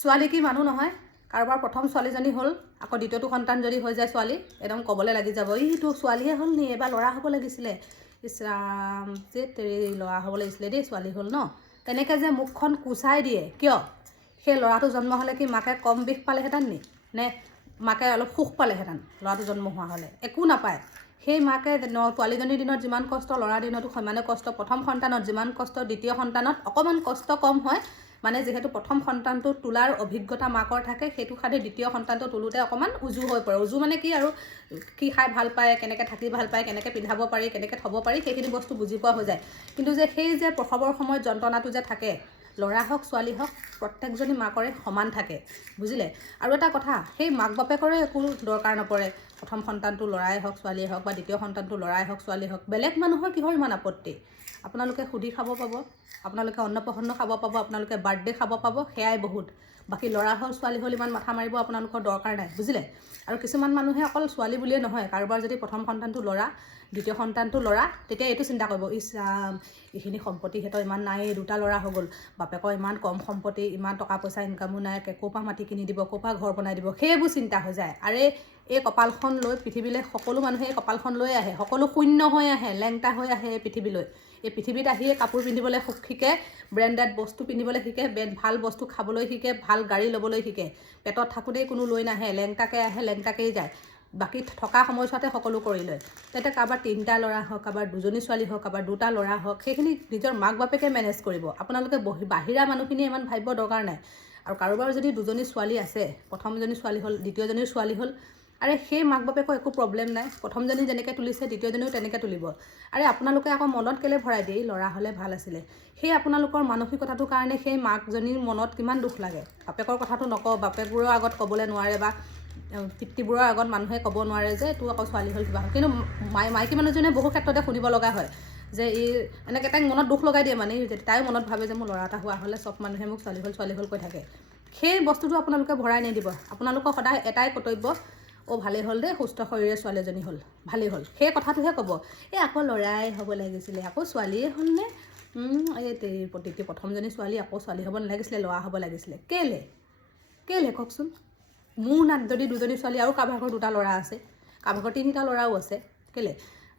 ছোৱালী কি মানুহ নহয় কাৰোবাৰ প্ৰথম ছোৱালীজনী হ'ল আকৌ দ্বিতীয়টো সন্তান যদি হৈ যায় ছোৱালী একদম ক'বলৈ লাগি যাব এইটো ছোৱালীয়ে হ'ল নি এবাৰ ল'ৰা হ'ব লাগিছিলে ইছৰাম যে তেৰি ল'ৰা হ'ব লাগিছিলে দেই ছোৱালী হ'ল ন তেনেকৈ যে মুখখন কুচাই দিয়ে কিয় সেই ল'ৰাটো জন্ম হ'লে কি মাকে কম বিষ পালেহেঁতেন নি নে মাকে অলপ সুখ পালেহেঁতেন ল'ৰাটো জন্ম হোৱা হ'লে একো নাপায় সেই মাকে ছোৱালীজনীৰ দিনত যিমান কষ্ট ল'ৰাৰ দিনতো সমানে কষ্ট প্ৰথম সন্তানত যিমান কষ্ট দ্বিতীয় সন্তানত অকণমান কষ্ট কম হয় মানে যেহেতু প্ৰথম সন্তানটো তোলাৰ অভিজ্ঞতা মাকৰ থাকে সেইটো খাতে দ্বিতীয় সন্তানটো তোলোতে অকণমান উজু হৈ পৰে উজু মানে কি আৰু কি খাই ভাল পায় কেনেকৈ থাকি ভাল পায় কেনেকৈ পিন্ধাব পাৰি কেনেকৈ থ'ব পাৰি সেইখিনি বস্তু বুজি পোৱা হৈ যায় কিন্তু যে সেই যে প্ৰসৱৰ সময়ত যন্ত্ৰণাটো যে থাকে ল'ৰা হওক ছোৱালী হওক প্ৰত্যেকজনী মাকৰে সমান থাকে বুজিলে আৰু এটা কথা সেই মাক বাপেকৰে একো দৰকাৰ নপৰে প্ৰথম সন্তানটো ল'ৰাই হওক ছোৱালীয়ে হওক বা দ্বিতীয় সন্তানটো ল'ৰাই হওক ছোৱালী হওক বেলেগ মানুহৰ কিহৰ ইমান আপত্তি আপোনালোকে সুধি খাব পাব আপোনালোকে অন্নপ্ৰসন্ন খাব পাব আপোনালোকে বাৰ্থডে খাব পাব সেয়াই বহুত বাকী ল'ৰা হ'ল ছোৱালী হ'ল ইমান মাথা মাৰিব আপোনালোকৰ দৰকাৰ নাই বুজিলে আৰু কিছুমান মানুহে অকল ছোৱালী বুলিয়ে নহয় কাৰোবাৰ যদি প্ৰথম সন্তানটো ল'ৰা দ্বিতীয় সন্তানটো ল'ৰা তেতিয়া এইটো চিন্তা কৰিব ইছৰাম এইখিনি সম্পত্তি সিহঁতৰ ইমান নাই দুটা ল'ৰা হৈ গ'ল বাপেকৰ ইমান কম সম্পত্তি ইমান টকা পইচা ইনকামো নাই ক'ৰ পৰা মাটি কিনি দিব ক'ৰ পৰা ঘৰ বনাই দিব সেইবোৰ চিন্তা হৈ যায় আৰে এই কপালখন লৈ পৃথিৱীলৈ সকলো মানুহে এই কপালখন লৈ আহে সকলো শূন্য হৈ আহে লেংটা হৈ আহে এই পৃথিৱীলৈ এই পৃথিৱীত আহিয়ে কাপোৰ পিন্ধিবলৈ শিকে ব্ৰেণ্ডেড বস্তু পিন্ধিবলৈ শিকে ভাল বস্তু খাবলৈ শিকে ভাল গাড়ী ল'বলৈ শিকে পেটত থাকোঁতেই কোনো লৈ নাহে লেংটাকৈ আহে লেংটাকেই যায় বাকী থকা সময়ছোৱাতে সকলো কৰি লয় তেতিয়া কাৰোবাৰ 3টা ল'ৰা হওক কাৰোবাৰ 2জনী ছোৱালী হওক কাৰোবাৰ 2টা ল'ৰা হওক সেইখিনি নিজৰ মাক বাপেকে মেনেজ কৰিব আপোনালোকে বাহিৰা মানুহখিনিয়ে ইমান ভাবিব দৰকাৰ নাই আৰু কাৰোবাৰ যদি 2জনী ছোৱালী আছে প্ৰথমজনী ছোৱালী হ'ল দ্বিতীয়জনীৰ ছোৱালী হ'ল আৰে সেই মাক বাপেকৰ একো প্ৰব্লেম নাই প্ৰথমজনী যেনেকৈ তুলিছে দ্বিতীয়জনীও তেনেকৈ তুলিব আৰে আপোনালোকে আকৌ মনত কেলৈ ভৰাই দিয়ে ল'ৰা হ'লে ভাল আছিলে সেই আপোনালোকৰ মানসিকতাটোৰ কাৰণে সেই মাকজনীৰ মনত কিমান দুখ লাগে বাপেকৰ কথাটো নকওঁ বাপেকবোৰৰ আগত ক'বলৈ নোৱাৰে বা পিতৃবোৰৰ আগত মানুহে ক'ব নোৱাৰে যে তোৰ আকৌ ছোৱালী হ'ল কিবা হ'ল কিন্তু মাইকী মানুহজনীয়ে বহু ক্ষেত্ৰতে শুনিব লগা হয় যে এই এনেকৈ তাইক মনত দুখ লগাই দিয়ে মানে তাইও মনত ভাবে যে মোৰ ল'ৰা এটা হোৱা হ'লে চব মানুহে মোক ছোৱালী হ'ল কৈ থাকে সেই বস্তুটো আপোনালোকে ভৰাই নিদিব আপোনালোকৰ সদায় এটাই কৰ্তব্য ভালেই হ'ল দেই সুস্থ শৰীৰে ছোৱালী এজনী হ'ল ভালেই হ'ল সেই কথাটোহে ক'ব এই আকৌ ল'ৰাই হ'ব লাগিছিলে আকৌ ছোৱালীয়ে হ'লনে এই প্ৰথমজনী ছোৱালী আকৌ ছোৱালী হ'ব নালাগিছিলে ল'ৰা হ'ব লাগিছিলে কেলে কওকচোন মোৰ নাত যদি 2জনী ছোৱালী আৰু কাৰোবাৰ ঘৰ 2টা ল'ৰা আছে কাৰোবাৰ 3টা ল'ৰাও আছে কেলে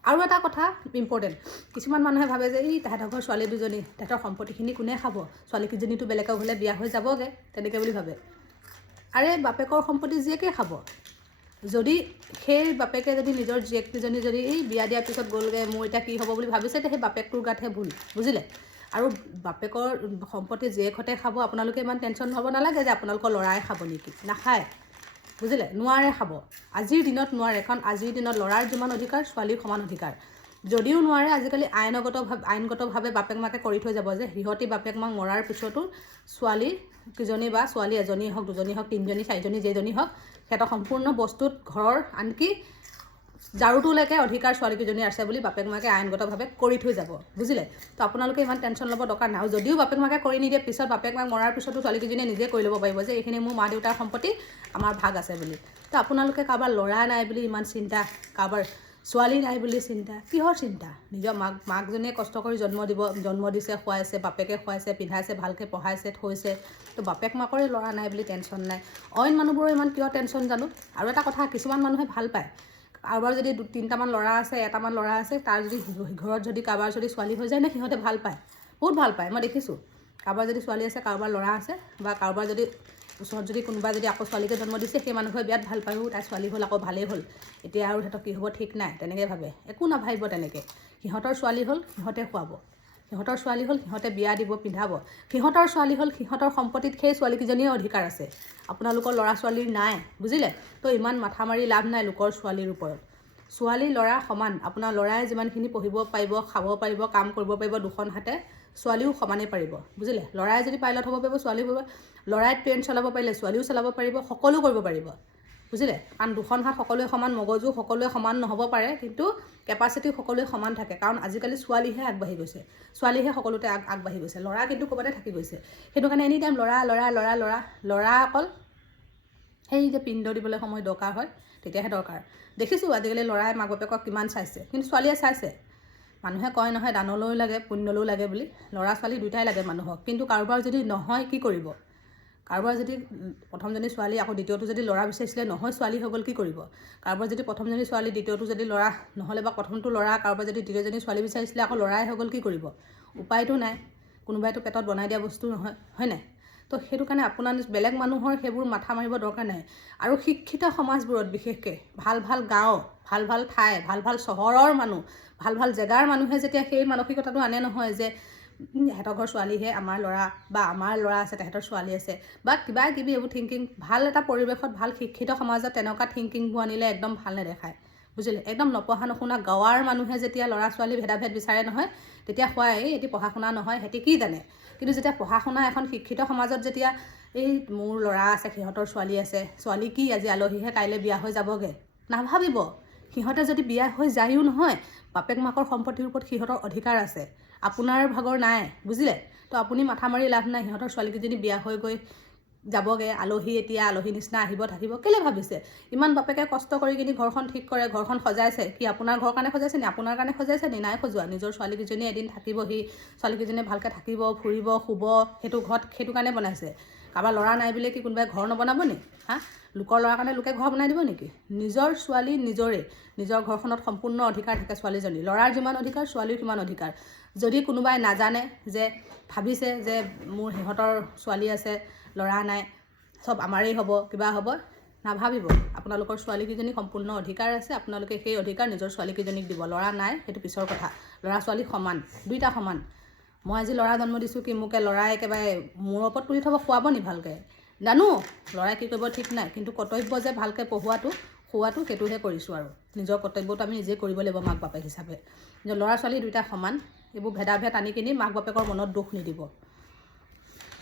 আৰু এটা কথা ইম্পৰ্টেণ্ট কিছুমান মানুহে ভাবে যে এই তাহাঁতৰ ঘৰ ছোৱালী 2জনী তাহাঁতৰ সম্পত্তিখিনি কোনে খাব ছোৱালীকেইজনীটো বেলেগক হ'লে বিয়া হৈ যাবগৈ তেনেকৈ বুলি ভাবে আৰে বাপেকৰ সম্পত্তি জীয়েকে খাব যদি সেই বাপেকে যদি নিজৰ জীয়েককেইজনী যদি এই বিয়া দিয়াৰ পিছত গ'লগৈ মোৰ এতিয়া কি হ'ব বুলি ভাবিছে তেতিয়া সেই বাপেকটোৰ গাতহে ভুল বুজিলে আৰু বাপেকৰ সম্পত্তি জীয়েকহঁতে খাব আপোনালোকে ইমান টেনশ্যন হ'ব নালাগে যে আপোনালোকৰ ল'ৰাই খাব নেকি নাখায় বুজিলে নোৱাৰে খাব আজিৰ দিনত নোৱাৰে কাৰণ আজিৰ দিনত ল'ৰাৰ যিমান অধিকাৰ ছোৱালীৰ সমান অধিকাৰ যদিও নোৱাৰে আজিকালি আইনগতভাৱে বাপেক মাকে কৰি থৈ যাব যে সিহঁতি বাপেক মাক মৰাৰ পিছতো ছোৱালীকেইজনী বা ছোৱালী এজনী হওক 2জনী হওক 3জনী 4জনী যেইজনী হওক সিহঁতৰ সম্পূৰ্ণ বস্তুত ঘৰৰ আনকি জাৰুটোলৈকে অধিকাৰ ছোৱালীকেইজনী আছে বুলি বাপেক মাকে আইনগতভাৱে কৰি থৈ যাব বুজিলে তো আপোনালোকে ইমান টেনশ্যন ল'ব দৰকাৰ নাই আৰু যদিও বাপেক মাকে কৰি নিদিয়ে পিছত বাপেক মাক মৰাৰ পিছতো ছোৱালীকেইজনীয়ে নিজে কৰি ল'ব পাৰিব যে এইখিনি মোৰ মা দেউতাৰ সম্পত্তি আমাৰ ভাগ আছে বুলি তো আপোনালোকে কাৰোবাৰ ল'ৰা নাই বুলি ইমান চিন্তা কাৰোবাৰ ছোৱালী নাই বুলি চিন্তা কিহৰ চিন্তা নিজৰ মাকজনীয়ে কষ্ট কৰি জন্ম দিছে খুৱাইছে বাপেকে খুৱাইছে পিন্ধাইছে ভালকৈ পঢ়াইছে থৈছে তো বাপেক মাকৰে ল'ৰা নাই বুলি টেনশ্যন নাই অইন মানুহবোৰৰ ইমান কিয় টেনশ্যন জানো আৰু এটা কথা কিছুমান মানুহে ভাল পায় কাৰোবাৰ যদি 3টামান ল'ৰা আছে এটামান ল'ৰা আছে তাৰ যদি ঘৰত যদি কাৰোবাৰ যদি ছোৱালী হৈ যায় নে সিহঁতে ভাল পায় বহুত ভাল পায় মই দেখিছোঁ কাৰোবাৰ যদি ছোৱালী আছে কাৰোবাৰ ল'ৰা আছে বা কাৰোবাৰ যদি ওচৰত যদি কোনোবা যদি আকৌ ছোৱালীকে জন্ম দিছে সেই মানুহে বিৰাট ভাল পায় তাই ছোৱালী হ'ল আকৌ ভালেই হ'ল এতিয়া আৰু সিহঁতৰ কি হ'ব ঠিক নাই তেনেকৈ ভাবে একো নাভাবিব তেনেকৈ সিহঁতৰ ছোৱালী হ'ল সিহঁতে খুৱাব সিহঁতৰ ছোৱালী হ'ল সিহঁতে বিয়া দিব পিন্ধাব সিহঁতৰ ছোৱালী হ'ল সিহঁতৰ সম্পত্তিত সেই ছোৱালীকেইজনীয়ে অধিকাৰ আছে আপোনালোকৰ ল'ৰা ছোৱালীৰ নাই বুজিলে তো ইমান মাথা মাৰি লাভ নাই লোকৰ ছোৱালীৰ ওপৰত ছোৱালী ল'ৰা সমান আপোনাৰ ল'ৰাই যিমানখিনি পঢ়িব পাৰিব খাব পাৰিব কাম কৰিব পাৰিব দুখন হাতে ছোৱালীও সমানেই পাৰিব বুজিলে ল'ৰাই যদি পাইলট হ'ব পাৰিব ছোৱালীও পাৰিব ল'ৰাই ট্ৰেইন চলাব পাৰিলে ছোৱালীও চলাব পাৰিব সকলো কৰিব পাৰিব বুজিলে কাৰণ দুখন হাত সকলোৱে সমান মগজু সকলোৱে সমান নহ'ব পাৰে কিন্তু কেপাচিটি সকলোৱে সমান থাকে কাৰণ আজিকালি ছোৱালীহে আগবাঢ়ি গৈছে ছোৱালীহে সকলোতে আগবাঢ়ি গৈছে ল'ৰা কিন্তু ক'ৰবাতে থাকি গৈছে সেইটো কাৰণে এনি টাইম ল'ৰা অকল সেই যে পিণ্ড দিবলৈ সময় দৰকাৰ হয় তেতিয়াহে দৰকাৰ দেখিছোঁ আজিকালি ল'ৰাই মাক বাপেকক কিমান চাইছে কিন্তু ছোৱালীয়ে চাইছে মানুহে কয় নহয় দানলৈও লাগে পুণ্যলৈও লাগে বুলি ল'ৰা ছোৱালী দুটাই লাগে মানুহক কিন্তু কাৰোবাৰ যদি নহয় কি কৰিব কাৰোবাৰ যদি প্ৰথমজনী ছোৱালী আকৌ দ্বিতীয়টো যদি ল'ৰা বিচাৰিছিলে নহয় ছোৱালী হৈ গ'ল কি কৰিব? কাৰোবাৰ যদি প্ৰথমজনী ছোৱালী দ্বিতীয়টো যদি ল'ৰা নহ'লে বা প্ৰথমটো ল'ৰা কাৰোবাৰ যদি দ্বিতীয়জনী ছোৱালী বিচাৰিছিলে আকৌ ল'ৰাই হৈ গ'ল কি কৰিব? উপায়তো নাই, কোনোবাইতো পেটত বনাই দিয়া বস্তু নহয়, হয় নাই? তো সেইটো কাৰণে আপোনাৰ বেলেগ মানুহৰ সেইবোৰ মাথা মাৰিব দৰকাৰ নাই। আৰু শিক্ষিত সমাজবোৰত বিশেষকৈ ভাল ভাল গাঁও, ভাল ভাল ঠাই, ভাল ভাল চহৰৰ মানুহ, ভাল ভাল জেগাৰ মানুহে যেতিয়া সেই মানসিকতাটো আনে নহয় যে সিহঁতৰ ঘৰ ছোৱালীহে, আমাৰ ল'ৰা বা আমাৰ ল'ৰা আছে তেহেঁতৰ ছোৱালী আছে বা কিবা কিবি এইবোৰ থিংকিং, ভাল এটা পৰিৱেশত ভাল শিক্ষিত সমাজত তেনেকুৱা থিংকিংবোৰ আনিলে একদম ভাল নেদেখায়, বুজিলে? একদম নপঢ়া নুশুনা গাঁৱৰ মানুহে যেতিয়া ল'ৰা ছোৱালী ভেদাভেদ বিচাৰে নহয় তেতিয়া হয় এটি পঢ়া শুনা নহয়, সিহঁতি কি জানে? কিন্তু যেতিয়া পঢ়া শুনা এখন শিক্ষিত সমাজত যেতিয়া এই মোৰ ল'ৰা আছে সিহঁতৰ ছোৱালী আছে, ছোৱালী কি আজি আলহীহে কাইলৈ বিয়া হৈ যাবগৈ, নাভাবিব। সিহঁতে যদি বিয়া হৈ যায়ো নহয় বাপেক মাকৰ সম্পত্তিৰ ওপৰত সিহঁতৰ অধিকাৰ আছে, আপোনাৰ ভাগৰ নাই, বুজিলে? তো আপুনি মাথা মাৰি লাভ নাই, সিহঁতৰ ছোৱালীকেইজনী বিয়া হৈ গৈ যাবগৈ, আলহী এতিয়া আলহী নিচিনা আহিব থাকিব, কেলৈ ভাবিছে? ইমান বাপেকে কষ্ট কৰি কিনি ঘৰখন ঠিক কৰে, ঘৰখন সজাইছে, কি আপোনাৰ ঘৰৰ কাৰণে সজাইছে নি? আপোনাৰ কাৰণে সজাইছে নি? নাই সজোৱা। নিজৰ ছোৱালীকেইজনী এদিন থাকিবহি, ছোৱালীকেইজনীয়ে ভালকৈ থাকিব, ফুৰিব, শুব, সেইটো ঘৰত সেইটো কাৰণে বনাইছে। কাৰোবাৰ ল'ৰা নাই বুলিয়ে কি কোনোবাই ঘৰ নবনাব নি? লোকৰ ল'ৰাৰ কাৰণে লোকে ঘৰ বনাই দিব নেকি? নিজৰ ছোৱালী নিজৰে, নিজৰ ঘৰখনত সম্পূৰ্ণ অধিকাৰ থাকে ছোৱালীজনী। ল'ৰাৰ যিমান অধিকাৰ ছোৱালীৰ সিমান অধিকাৰ। যদি কোনোবাই নাজানে যে ভাবিছে যে মোৰ সিহঁতৰ ছোৱালী আছে ল'ৰা নাই চব আমাৰেই হ'ব কিবা হ'ব, নাভাবিব। আপোনালোকৰ ছোৱালীকেইজনী সম্পূৰ্ণ অধিকাৰ আছে, আপোনালোকে সেই অধিকাৰ নিজৰ ছোৱালীকেইজনীক দিব। ল'ৰা নাই সেইটো পিছৰ কথা, ল'ৰা ছোৱালী সমান, দুইটা সমান। মই আজি ল'ৰা জন্ম দিছোঁ কি মোকে ল'ৰাই একেবাৰে মূৰৰ ওপৰত তুলি থ'ব, খুৱাব নি ভালকৈ? জানো ল'ৰাই কি কৰিব ঠিক নাই, কিন্তু কৰ্তব্য যে ভালকৈ পঢ়োৱাটো খোৱাটো সেইটোহে কৰিছোঁ। আৰু নিজৰ কৰ্তব্যটো আমি নিজে কৰিব লাগিব মাক বাপেক হিচাপে। ল'ৰা ছোৱালী দুইটা সমান, এইবোৰ ভেদাভেদ আনি কিনি মাক বাপেকৰ মনত দুখ নিদিব।